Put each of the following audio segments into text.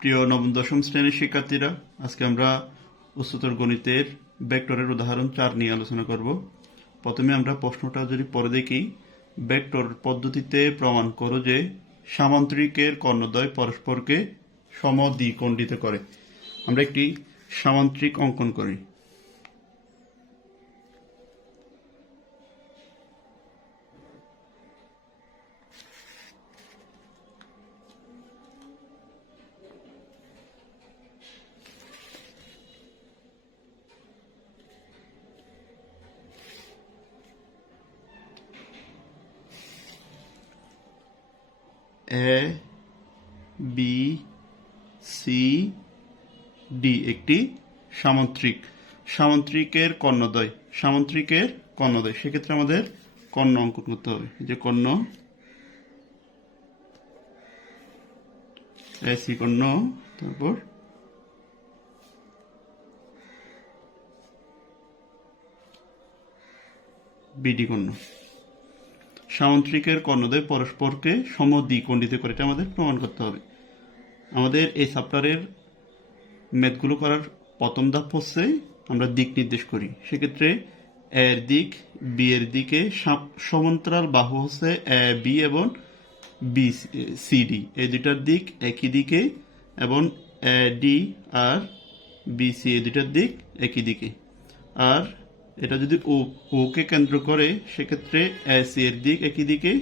প্রিয় নবম, দশম শ্রেণির শিক্ষার্থীরা, আজকে আমরা উচ্চতর গণিতের ভেক্টরের উদাহরণ চার নিয়ে আলোচনা করব। প্রথমে আমরা প্রশ্নটা যদি পরে দেখি ভেক্টর পদ্ধতিতে প্রমাণ করো যে সামান্তরিকের কর্ণদ্বয় পরস্পরকে সমদ্বিখণ্ডিত করে। আমরা একটি সামান্তরিক অঙ্কন করি। এ, বি, সি, ডি, একটি সামান্তরিক। সামান্তরিকের কর্ণদ্বয়। সামান্তরিকের কর্ণদ্বয়। সেক্ষেত্রে আমাদের কর্ণ অঙ্কন করতে হবে। যে কর্ণ, এসি কর্ণ, তারপর বিডি কর্ণ। সামান্তরিকের কর্ণদ্বয় পরস্পরকে সমদ্বিখণ্ডিত করে, এটা আমাদের প্রমাণ করতে হবে। আমাদের এই চ্যাপ্টারের ম্যাথগুলো করার প্রথম ধাপ হচ্ছে আমরা দিক নির্দেশ করি। সেক্ষেত্রে এর দিক, বি এর দিকে সমান্তরাল বাহু হচ্ছে এ, বি এবং বি, সি, ডি। এই দুটার দিক একই দিকে এবং এ, ডি আর বি, সি এই দুটার দিক একই দিকে। আর এটা যদি ও, ওকে কেন্দ্র করে, সেক্ষেত্রে এসি এর দিক একই দিকে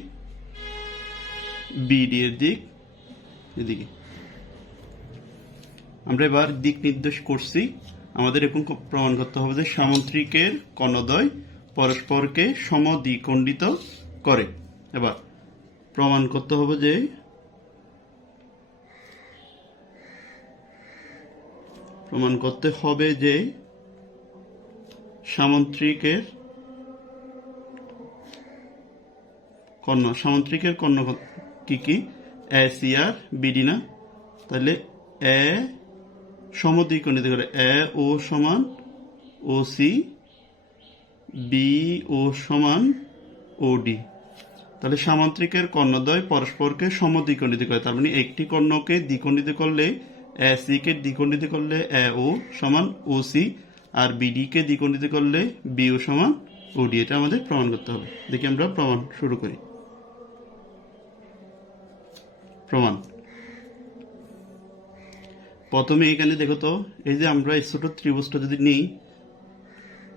বিডি এর দিক এদিকে। আমরা এবার দিক নির্দেশ করছি। আমাদের এখন প্রমাণ করতে হবে যে সামুদ্রিকের কর্ণদ্বয় পরস্পরকে সমদ্বিখণ্ডিত করে। এবার প্রমাণ করতে হবে যে প্রমাণ করতে হবে যে সামন্ত্রিকের কর্ণ সামন্ত্রিকের কর্ণ কি কি? এ, সি, আর বিডি না? তাহলে এ সমদ্বিখণ্ডিত করে এ, ও সমান ও, সি, বি, ও সমান ও, ডি। তাহলে সামান্তরিকের কর্ণদ্বয় পরস্পরকে সমদ্বিখণ্ডিত করে। তার মানে একটি কর্ণকে দ্বিখণ্ডিত করলে এ, সি কে দ্বিখণ্ডিত করলে এ, ও সমান ও, সি। আর বিডি কে দ্বিখণ্ডিত করলে বি ও সমান ও ডি এটা আমাদের প্রমাণ করতে হবে। দেখি আমরা প্রমাণ শুরু করি। প্রমাণ। প্রথমে এখানে দেখো তো, এই যে আমরা এই ছোট ত্রিভুজটা যদি নিই,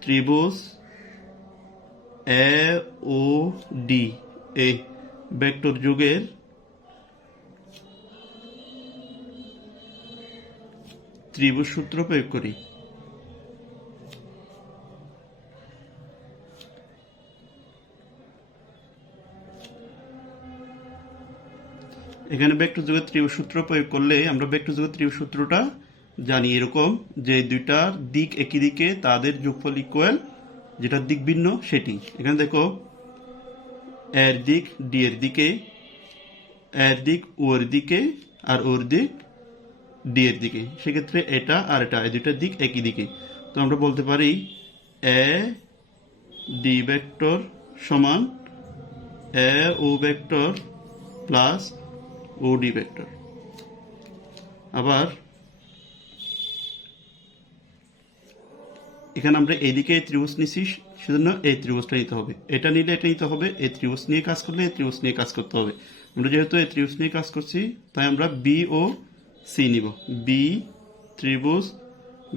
ত্রিভুজ এ ও ডি এ ভেক্টর যুগের ত্রিভুজ সূত্র প্রয়োগ করি। এখানে ভেক্টর যুগের ত্রিভুজ সূত্র প্রয়োগ করলে আমরা ভেক্টর যুগের ত্রিভুজ সূত্রটা জানি এরকম যে দুইটার দিক একই দিকে তাদের যোগফল ইকুয়াল যেটার দিক ভিন্ন সেটি। এখানে দেখো, এর দিক ডি এর দিকে, এর দিক ওর দিকে আর ওর দিক ডি এর দিকে। সেক্ষেত্রে এটা আর এটা, এই দুইটার দিক একই দিকে। তো আমরা বলতে পারি এ ডি ভেক্টর সমান A O vector plus O D vector আবার, এখানে আমরা এইদিকে এই ত্রিভুজ নিছি, সেজন্য এই ত্রিভুজটা নিতে হবে। এটা নিলে এটা নিতে হবে, এই ত্রিভুজ নিয়ে কাজ করলে এই ত্রিভুজ নিয়ে কাজ করতে হবে। আমরা যেহেতু এই ত্রিভুজ নিয়ে কাজ করছি, তাই আমরা বি ও সি নিব। বি ত্রিভুজ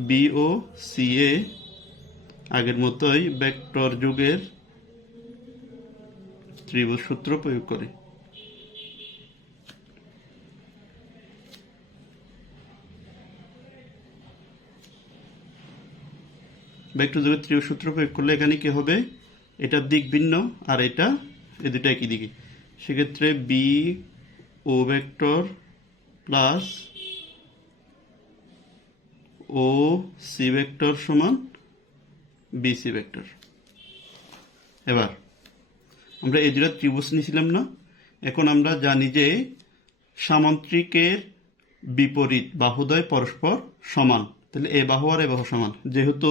বি ও সি এ আগের মতোই ভেক্টর যুগের ত্রিভুজ সূত্র প্রয়োগ করে। ভেক্টর যুগের ত্রিভুজ সূত্র প্রয়োগ করলে এখানে কি হবে? এটার দিক ভিন্ন আর এটা এ দুটো একই দিকে। সেক্ষেত্রে B O vector plus O C vector সমান বি সি ভেক্টর এবার, আমরা এই দুটা ত্রিভুজ নিয়েছিলাম না? এখন আমরা জানি যে সামান্তরিকের বিপরীত বাহুদ্বয় পরস্পর সমান। তাহলে এ বাহু আর এ বাহু সমান। যেহেতু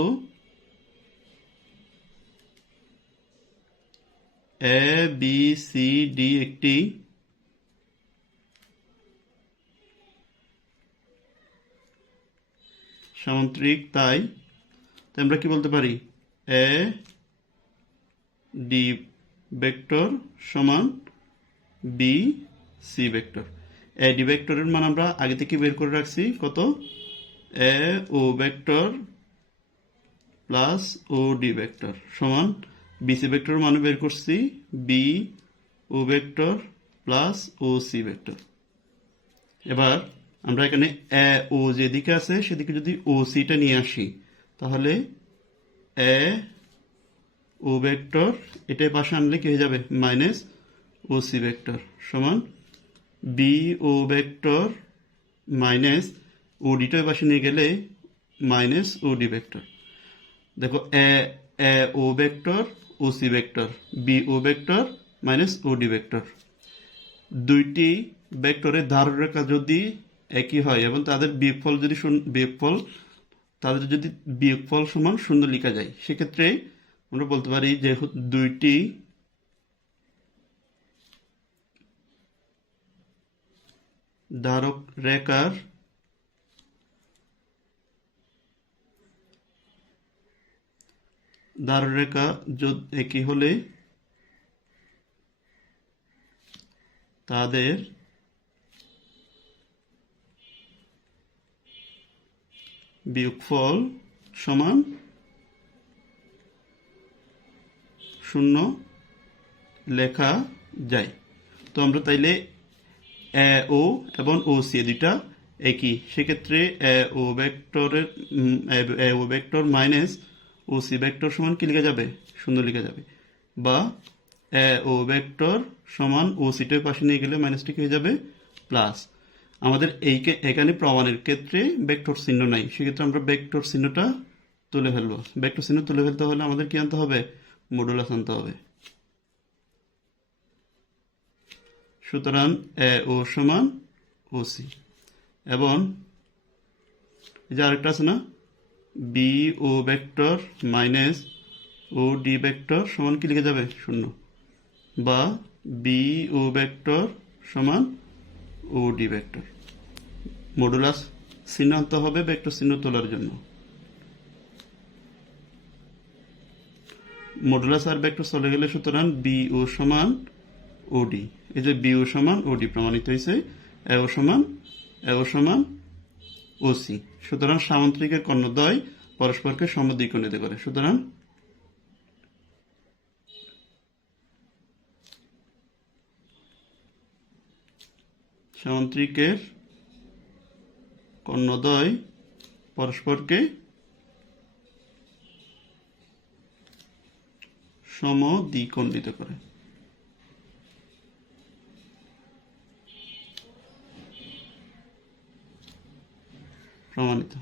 এ বি সি ডি একটি সামান্তরিক, তাই আমরা কি বলতে পারি? এ ডি ভেক্টর সমান B C vector. A D ভেক্টরের মান আমরা আগে থেকে বের করে রাখছি। কত? A O vector plus O D vector সমান বিসি ভেক্টর মানে বের করছি। B O vector plus O C vector এবার আমরা এখানে এ ও যেদিকে আছে, সেদিকে যদি ও সিটা নিয়ে আসি, তাহলে এ ও ভেক্টর এটাই পাশে আনলে কি হয়ে যাবে? মাইনাস ও সি ভেক্টর সমান B O vector minus O ডিটা পাশে নিয়ে গেলে মাইনাস ও ডি ভেক্টর দেখো A A O vector O C vector B O vector minus O D vector দুইটি ভেক্টরের ধাররেখা যদি একই হয় এবং তাদের বিয়োগফল যদি বিয়োগফল, তাদের যদি বিয়োগফল সমান শূন্য লেখা যায়, সেক্ষেত্রে আমরা বলতে পারি যে দুইটি ধারক রেখার ধাররেখা যদি একই হলে তাদের বিয়োগফল সমান শূন্য লেখা যায়। তো আমরা তাইলে এ, ও এবং ও, সি এ দুইটা একই। সেক্ষেত্রে এ, ও ভেক্টরের A, O vector minus O C vector সমান কি লিখা যাবে? শূন্য লিখা যাবে। বা এ ও ভেক্টর সমান ও সিটার পাশে নিয়ে গেলে মাইনাসটি হয়ে যাবে? প্লাস আমাদের এই এখানে প্রমাণের ক্ষেত্রে ভেক্টর চিহ্ন নাই। সেক্ষেত্রে আমরা ভেক্টর চিহ্নটা তুলে ফেলব। ভেক্টর চিহ্ন তুলে ফেলতে হলে আমাদের কি আনতে হবে? মডুলাস আনতে হবে। সুতরাং এ ও সমান ও সি। এবং, এই যে আরেকটা আছে না? B O vector minus O D vector সমান কি লিখে যাবে? শূন্য। বা বি ও ভেক্টর সমান ও ডি ভেক্টর মডুলাস চিহ্ন আনতে হবে ভেক্টর চিহ্ন তোলার জন্য। মডুলাস আর ভেক্টর চলে গেলে সুতরাং বি ও সমান ওডি এই যে বি ও সমান ওডি প্রমাণিত হয়েছে এ ও সমান এ ও সমান ওসি। সুতরাং সামান্তরিকের কর্ণদ্বয় পরস্পরকে সমদ্বিকোণিত করে সুতরাং সামান্তরিকের কর্ণদ্বয় পরস্পরকে সমদ্বিখণ্ডিত করে। প্রমাণিত।